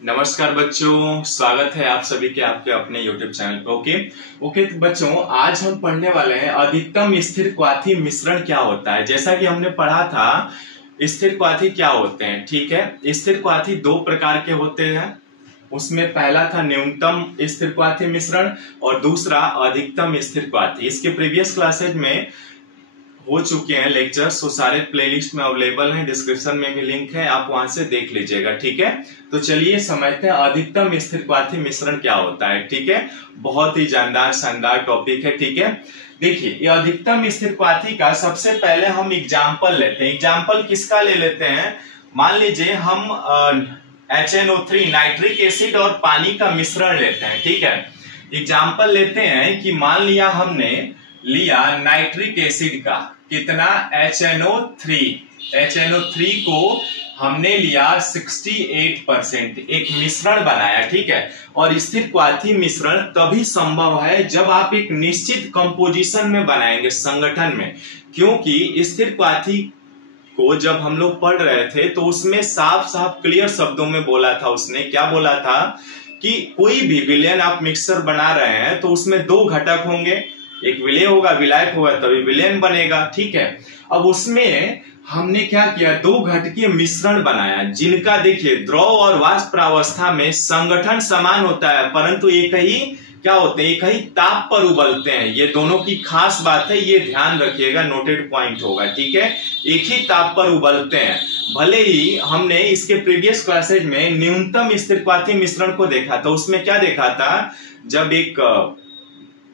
नमस्कार बच्चों, स्वागत है आप सभी के आपके अपने YouTube चैनल पे। ओके तो बच्चों, आज हम पढ़ने वाले हैं अधिकतम स्थिर क्वाथी मिश्रण क्या होता है। जैसा कि हमने पढ़ा था स्थिर क्वाथी क्या होते हैं। ठीक है, स्थिर क्वाथी दो प्रकार के होते हैं। उसमें पहला था न्यूनतम स्थिर क्वाथी मिश्रण और दूसरा अधिकतम स्थिर क्वाथी। इसके प्रीवियस क्लासेज में हो चुके हैं लेक्चर्स, तो सारे प्लेलिस्ट में अवेलेबल हैं, डिस्क्रिप्शन में भी लिंक है, आप वहां से देख लीजिएगा। ठीक है, तो चलिए समझते हैं अधिकतम स्थिर क्वाथी मिश्रण क्या होता है। ठीक है, बहुत ही जानदार शानदार टॉपिक है। ठीक है, देखिए ये अधिकतम स्थिर क्वाथी का सबसे पहले हम एग्जाम्पल लेते हैं। एग्जाम्पल किसका ले लेते हैं? मान लीजिए हम HNO3 नाइट्रिक एसिड और पानी का मिश्रण लेते हैं। ठीक है, एग्जाम्पल लेते हैं कि मान लिया हमने लिया नाइट्रिक एसिड का कितना HNO3 को हमने लिया 68%, एक मिश्रण बनाया। ठीक है, और स्थिर क्वाथी मिश्रण तभी संभव है जब आप एक निश्चित कंपोजिशन में बनाएंगे, संगठन में। क्योंकि स्थिर क्वाथी को जब हम लोग पढ़ रहे थे तो उसमें साफ साफ क्लियर शब्दों में बोला था, उसने क्या बोला था कि कोई भी विलयन आप मिक्सर बना रहे हैं तो उसमें दो घटक होंगे, एक विलय होगा, विलायक होगा तभी विलयन बनेगा। ठीक है, अब उसमें हमने क्या किया, दो घटकीय मिश्रण बनाया जिनका देखिए द्रव और वाष्प प्रावस्था में संगठन समान होता है, परंतु एक ही क्या होते हैं, एक ही ताप पर उबलते हैं। ये दोनों की खास बात है, ये ध्यान रखिएगा, नोटेड पॉइंट होगा। ठीक है, एक ही ताप पर उबलते हैं। भले ही हमने इसके प्रीवियस क्लासेज में न्यूनतम स्थिर क्वाथी मिश्रण को देखा था, उसमें क्या देखा था, जब एक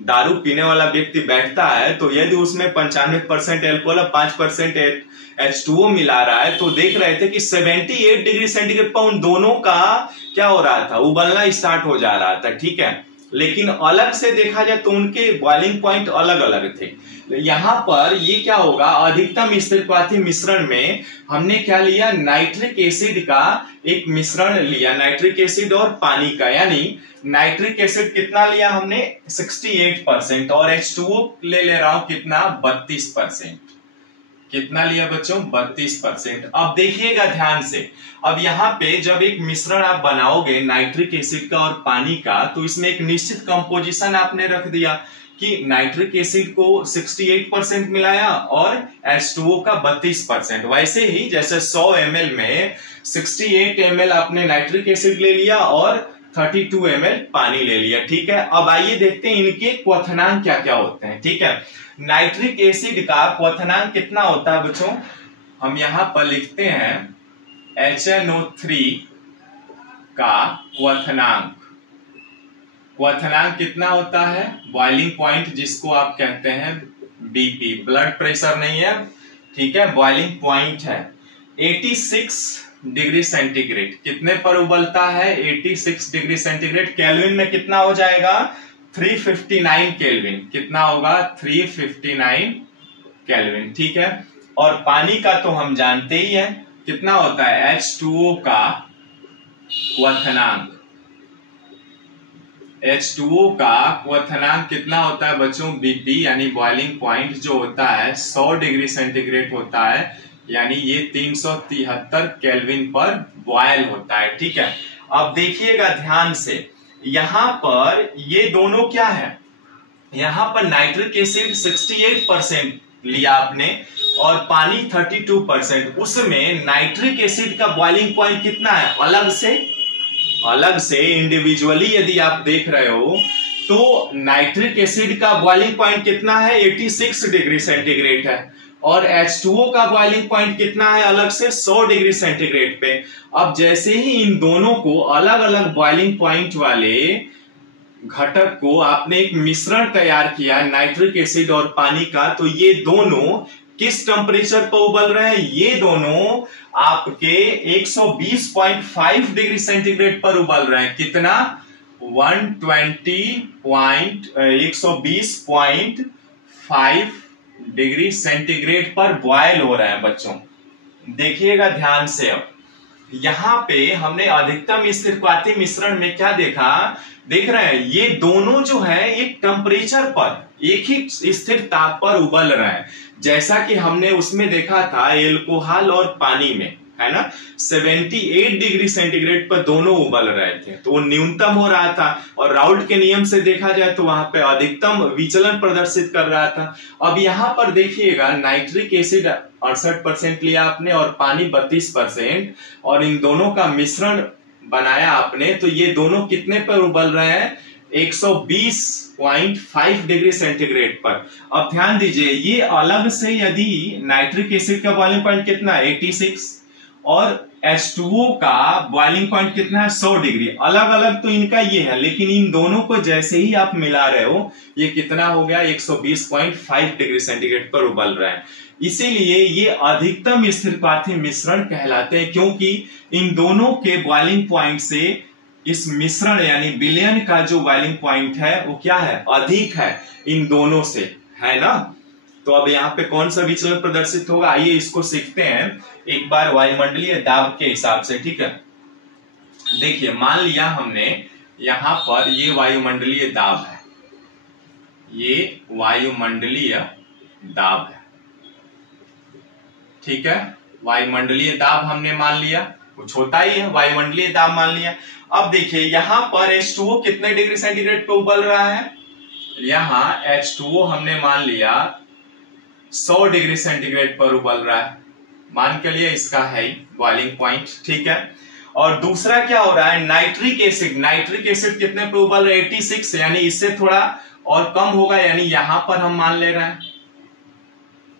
दारू पीने वाला व्यक्ति बैठता है तो यदि उसमें 95% एल्कोहल और 5% H2O मिला रहा है तो देख रहे थे कि 78 डिग्री सेंटीग्रेड पर उन दोनों का क्या हो रहा था, उबलना स्टार्ट हो जा रहा था। ठीक है, लेकिन अलग से देखा जाए तो उनके बॉइलिंग पॉइंट अलग अलग थे। यहां पर ये क्या होगा, अधिकतम स्थिर क्वाथी मिश्रण में हमने क्या लिया, नाइट्रिक एसिड का एक मिश्रण लिया, नाइट्रिक एसिड और पानी का। यानी नाइट्रिक एसिड कितना लिया हमने, 68%, और H2O ले रहा हूं कितना, 32%। कितना लिया बच्चों, 32%। अब देखिएगा ध्यान से, अब यहाँ पे जब एक मिश्रण आप बनाओगे नाइट्रिक एसिड का और पानी का, तो इसमें एक निश्चित कंपोजिशन आपने रख दिया कि नाइट्रिक एसिड को 68% मिलाया और H2O का 32%। वैसे ही जैसे 100 ml में 68 ml आपने नाइट्रिक एसिड ले लिया और 32 ml पानी ले लिया। ठीक है, अब आइए देखते हैं इनके क्वथनांक क्या क्या होते हैं। ठीक है, नाइट्रिक एसिड का क्वथनांक कितना होता है बच्चों, हम यहां पर लिखते हैं HNO3 का क्वथनांक कितना होता है, बॉइलिंग पॉइंट जिसको आप कहते हैं BP, ब्लड प्रेशर नहीं है। ठीक है, बॉइलिंग पॉइंट है 86 डिग्री सेंटीग्रेड। कितने पर उबलता है, 86 डिग्री सेंटीग्रेड। केल्विन में कितना हो जाएगा, 359 केल्विन। कितना होगा, 359 केल्विन। ठीक है, और पानी का तो हम जानते ही हैं कितना होता है, H2O का क्वथनांक। H2O का क्वथनांक कितना होता है बच्चों, BP, यानी बॉइलिंग पॉइंट जो होता है 100 डिग्री सेंटीग्रेड होता है, यानी ये 373 केल्विन पर बॉयल होता है। ठीक है, अब देखिएगा ध्यान से, यहां पर ये दोनों क्या है, यहां पर नाइट्रिक एसिड 68% लिया आपने और पानी 32%। उसमें नाइट्रिक एसिड का बॉइलिंग पॉइंट कितना है, अलग से इंडिविजुअली यदि आप देख रहे हो तो नाइट्रिक एसिड का बॉइलिंग पॉइंट कितना है, 86 डिग्री सेंटीग्रेड है, और H2O का बॉइलिंग पॉइंट कितना है, अलग से 100 डिग्री सेंटीग्रेड पे। अब जैसे ही इन दोनों को अलग अलग बॉइलिंग पॉइंट वाले घटक को आपने एक मिश्रण तैयार किया नाइट्रिक एसिड और पानी का, तो ये दोनों किस टेम्परेचर पर उबल रहे हैं, ये दोनों आपके 120.5 डिग्री सेंटीग्रेड पर उबल रहे हैं। कितना, 120.5 डिग्री सेंटीग्रेड पर बॉयल हो रहे हैं बच्चों। देखिएगा ध्यान से, अब यहां पे हमने अधिकतम स्थिर क्वाथी मिश्रण में क्या देखा, देख रहे हैं ये दोनों जो है एक टेम्परेचर पर, एक ही स्थिर ताप पर उबल रहे हैं। जैसा कि हमने उसमें देखा था एल्कोहल और पानी में, है ना, 78 डिग्री सेंटीग्रेड पर दोनों उबल रहे थे, तो वो न्यूनतम हो रहा था। और राउल्ट के नियम से देखा जाए तो वहां पे अधिकतम विचलन प्रदर्शित कर रहा था। अब यहाँ पर देखिएगा नाइट्रिक एसिड 68% लिया आपने और पानी 32%, और इन दोनों का मिश्रण बनाया आपने, तो ये दोनों कितने पर उबल रहे हैं, 120.5 डिग्री सेंटीग्रेड पर। अब ध्यान दीजिए, ये अलग से यदि नाइट्रिक एसिड का बॉइलिंग पॉइंट कितना है 86 और H2O का बॉइलिंग पॉइंट कितना है 100 डिग्री, अलग अलग तो इनका ये है, लेकिन इन दोनों को जैसे ही आप मिला रहे हो ये कितना हो गया 120.5 डिग्री सेंटीग्रेड पर उबल रहा है। इसीलिए ये अधिकतम स्थिरपाथी मिश्रण कहलाते हैं, क्योंकि इन दोनों के बॉइलिंग पॉइंट से इस मिश्रण यानी विलयन का जो बॉइलिंग पॉइंट है वो क्या है, अधिक है इन दोनों से, है ना। तो अब यहाँ पे कौन सा विचलन प्रदर्शित होगा, आइए इसको सीखते हैं एक बार वायुमंडलीय दाब के हिसाब से, ठीक है। देखिए मान लिया हमने यहाँ पर ये वायुमंडलीय दाब है, ये वायुमंडलीय दाब है, ठीक है, वायुमंडलीय दाब हमने मान लिया, कुछ होता ही है, वायुमंडलीय दाब मान लिया। अब देखिए यहाँ पर H2O कितने डिग्री सेंटीग्रेड पे उबल रहा है, यहाँ H2O हमने मान लिया 100 डिग्री सेंटीग्रेड पर उबल रहा है, मान के लिए इसका है बॉइलिंग पॉइंट, ठीक है। और दूसरा क्या हो रहा है, नाइट्रिक एसिड, नाइट्रिक एसिड कितने पे उबल रहा है 86, यानी इससे थोड़ा और कम होगा, यानी यहां पर हम मान ले रहे हैं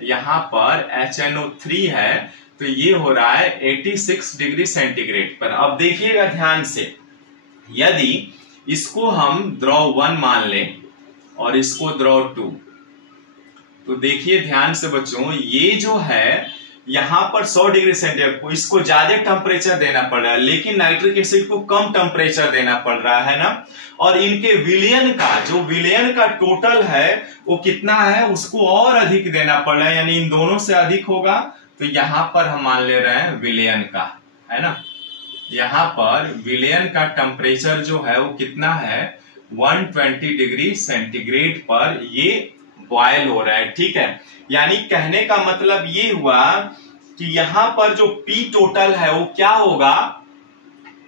यहां पर HNO3 है, तो ये हो रहा है 86 डिग्री सेंटीग्रेड पर। अब देखिएगा ध्यान से, यदि इसको हम द्रव 1 मान लें और इसको द्रव 2, तो देखिए ध्यान से बच्चों, ये जो है यहां पर 100 डिग्री सेंटीग्रेड को इसको ज्यादा टेम्परेचर देना पड़ रहा है, लेकिन नाइट्रिक एसिड को कम टेम्परेचर देना पड़ रहा है ना। और इनके विलयन का जो विलयन का टोटल है वो कितना है, उसको और अधिक देना पड़ रहा है, यानी इन दोनों से अधिक होगा, तो यहां पर हम मान ले रहे हैं विलयन का, है ना। यहां पर विलयन का टेम्परेचर जो है वो कितना है 120 डिग्री सेंटीग्रेड पर ये बॉयल हो रहा है, ठीक है। यानी कहने का मतलब ये हुआ कि यहां पर जो P टोटल है वो क्या होगा,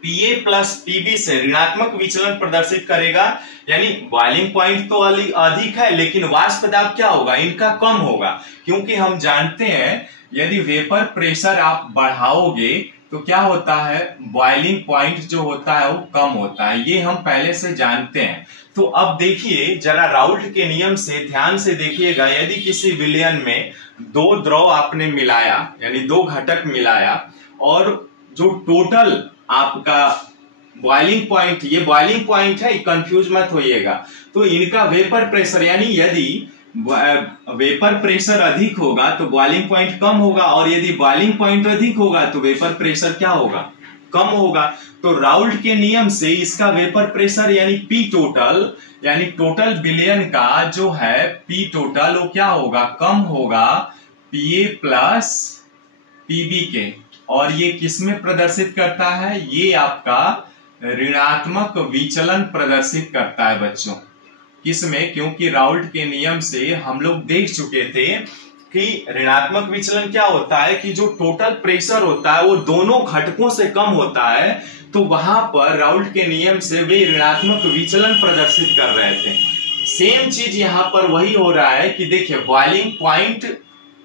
Pa प्लस Pb से ऋणात्मक विचलन प्रदर्शित करेगा, यानी बॉइलिंग पॉइंट तो अधिक है लेकिन वाष्प दाब क्या होगा, इनका कम होगा, क्योंकि हम जानते हैं यदि वेपर प्रेशर आप बढ़ाओगे तो क्या होता है, बॉइलिंग पॉइंट जो होता है वो कम होता है, ये हम पहले से जानते हैं। तो अब देखिए जरा राउल्ट के नियम से ध्यान से देखिएगा, यदि किसी विलयन में दो द्रव आपने मिलाया, यानी दो घटक मिलाया, और जो टोटल आपका बॉइलिंग पॉइंट, ये बॉइलिंग पॉइंट है, कंफ्यूज मत होइएगा, तो इनका वेपर प्रेशर, यानी यदि वेपर प्रेशर अधिक होगा तो बॉइलिंग पॉइंट कम होगा, और यदि बॉइलिंग पॉइंट अधिक होगा तो वेपर प्रेशर क्या होगा, कम होगा। तो राउल्ट के नियम से इसका वेपर प्रेशर यानी P टोटल, यानी टोटल विलयन का जो है P टोटल वो क्या होगा, कम होगा Pa प्लस Pb के, और ये किसमें प्रदर्शित करता है, ये आपका ऋणात्मक विचलन प्रदर्शित करता है बच्चों, किसमें, क्योंकि राउल्ट के नियम से हम लोग देख चुके थे कि ऋणात्मक विचलन क्या होता है कि जो टोटल प्रेशर होता है वो दोनों घटकों से कम होता है, तो वहां पर राउल्ट के नियम से वे ऋणात्मक विचलन प्रदर्शित कर रहे थे। सेम चीज यहाँ पर वही हो रहा है कि देखिए बॉइलिंग पॉइंट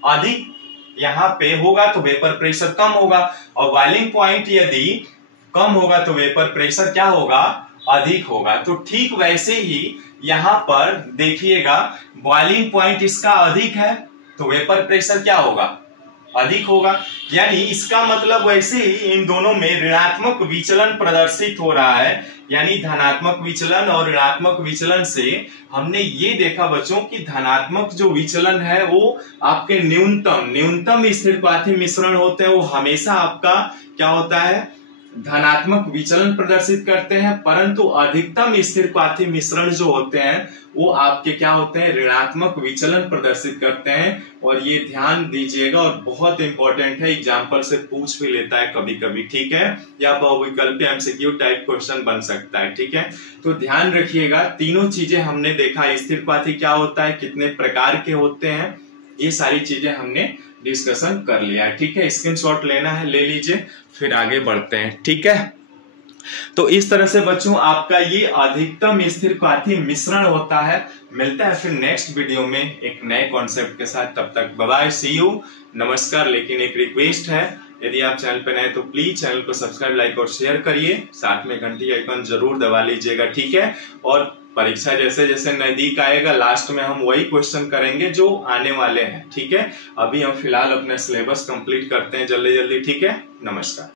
अधिक यहाँ पे होगा तो वेपर प्रेशर कम होगा, और बॉइलिंग पॉइंट यदि कम होगा तो वेपर प्रेशर क्या होगा, अधिक होगा। तो ठीक वैसे ही यहाँ पर देखिएगा बॉइलिंग पॉइंट इसका अधिक है तो वेपर प्रेशर क्या होगा, अधिक होगा, यानी इसका मतलब वैसे ही इन दोनों में ऋणात्मक विचलन प्रदर्शित हो रहा है, यानी धनात्मक विचलन और ऋणात्मक विचलन से हमने ये देखा बच्चों कि धनात्मक जो विचलन है वो आपके न्यूनतम स्थिरपाथी मिश्रण होते हैं, वो हमेशा आपका क्या होता है, धनात्मक विचलन प्रदर्शित करते हैं, परंतु अधिकतम स्थिरपाथी मिश्रण जो होते हैं वो आपके क्या होते हैं, ऋणात्मक विचलन प्रदर्शित करते हैं। और ये ध्यान दीजिएगा और बहुत इंपॉर्टेंट है, एग्जाम्पल से पूछ भी लेता है कभी कभी, ठीक है, या बहुविकल्पीय एमसीक्यू टाइप क्वेश्चन बन सकता है, ठीक है। तो ध्यान रखिएगा, तीनों चीजें हमने देखा, स्थिरपाथी क्या होता है, कितने प्रकार के होते हैं, ये सारी चीजें हमने डिस्कशन कर लिया है। ठीक है, स्क्रीनशॉट लेना है ले लीजिए, फिर आगे बढ़ते हैं। ठीक है, तो इस तरह से बच्चों आपका ये अधिकतम स्थिरघातीय मिश्रण होता है। मिलता है फिर नेक्स्ट वीडियो में एक नए कॉन्सेप्ट के साथ। तब तक बाय बाय, सी यू, नमस्कार। लेकिन एक रिक्वेस्ट है, यदि आप चैनल पर नए तो प्लीज चैनल को सब्सक्राइब, लाइक और शेयर करिए, साथ में घंटी आइकन जरूर दबा लीजिएगा। ठीक है, और परीक्षा जैसे जैसे नजदीक आएगा लास्ट में हम वही क्वेश्चन करेंगे जो आने वाले हैं। ठीक है, अभी हम फिलहाल अपना सिलेबस कंप्लीट करते हैं जल्दी जल्दी। ठीक है, नमस्कार।